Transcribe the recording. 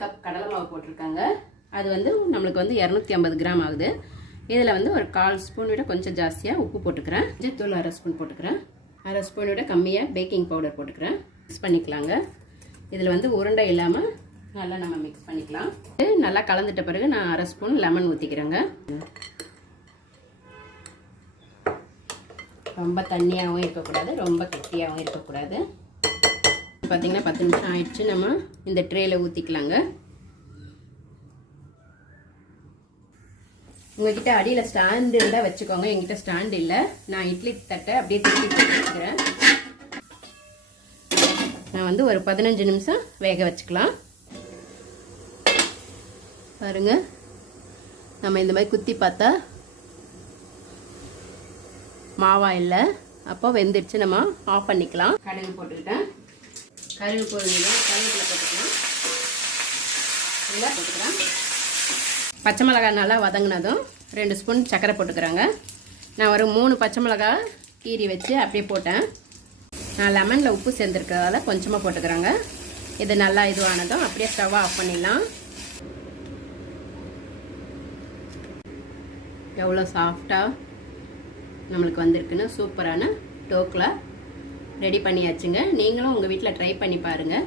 Cup கடலை மாவு போட்டிருக்காங்க. அது வந்து நம்மளுக்கு வந்து 250 கிராம் ஆகுது. இதில் வந்து ஒரு 1/4 ஸ்பூன் விட கொஞ்சம் ஜாஸ்தியாக உப்பு போட்டுக்கிறேன். மஞ்சத்தூள் 1/2 ஸ்பூன் போட்டுக்கிறேன். 1/2 ஸ்பூன் விட கம்மியாக பேக்கிங் பவுடர் போட்டுக்கிறேன். மிக்ஸ் பண்ணிக்கலாங்க. இதில் வந்து உருண்டை இல்லாமல் நல்லா நம்ம மிக்ஸ் பண்ணிக்கலாம். நல்லா கலந்துட்ட பிறகு நான் 1/2 ஸ்பூன் லெமன் ஊற்றிக்கிறேங்க. ரொம்ப தண்ணியாகவும் இருக்கக்கூடாது, ரொம்ப கட்டியாகவும் இருக்கக்கூடாது. பார்த்தீங்கன்னா 10 நிமிஷம் ஆயிடுச்சு. நம்ம இந்த ட்ரேயில் ஊற்றிக்கலாங்க. உங்ககிட்ட அடியில் ஸ்டாண்டு இருந்தால் வச்சுக்கோங்க. என்கிட்ட ஸ்டாண்டு இல்லை. நான் இட்லி தட்டை அப்படியே திருப்பி வச்சுக்கிறேன். நான் வந்து ஒரு 15 நிமிஷம் வேக வச்சுக்கலாம். பாருங்க, நம்ம இந்த மாதிரி குத்தி பார்த்தா மாவா இல்லை, அப்போ வெந்துடுச்சு. நம்ம ஆஃப் பண்ணிக்கலாம். கடுகு போட்டுக்கிட்டேன். கருகு பொருள் கருவேப்பிலை போட்டுக்கலாம். எல்லாம் போட்டுக்கிறேன். பச்சை மிளகாய் நல்லா வதங்கினதும் 2 ஸ்பூன் சர்க்கரை போட்டுக்கிறாங்க. நான் ஒரு 3 பச்சை மிளகாய் கீரி வச்சு அப்படியே போட்டேன். நான் லெமனில் உப்பு சேர்ந்துருக்கிறதால கொஞ்சமாக போட்டுக்கிறாங்க. இது நல்லா இதுவானதும் அப்படியே ஸ்டவ் ஆஃப் பண்ணிடலாம். எவ்வளோ சாஃப்டாக நம்மளுக்கு வந்திருக்குன்னு சூப்பரான டோக்லா ரெடி பண்ணியாச்சுங்க. நீங்களும் உங்கள் வீட்டில் ட்ரை பண்ணி பாருங்கள்.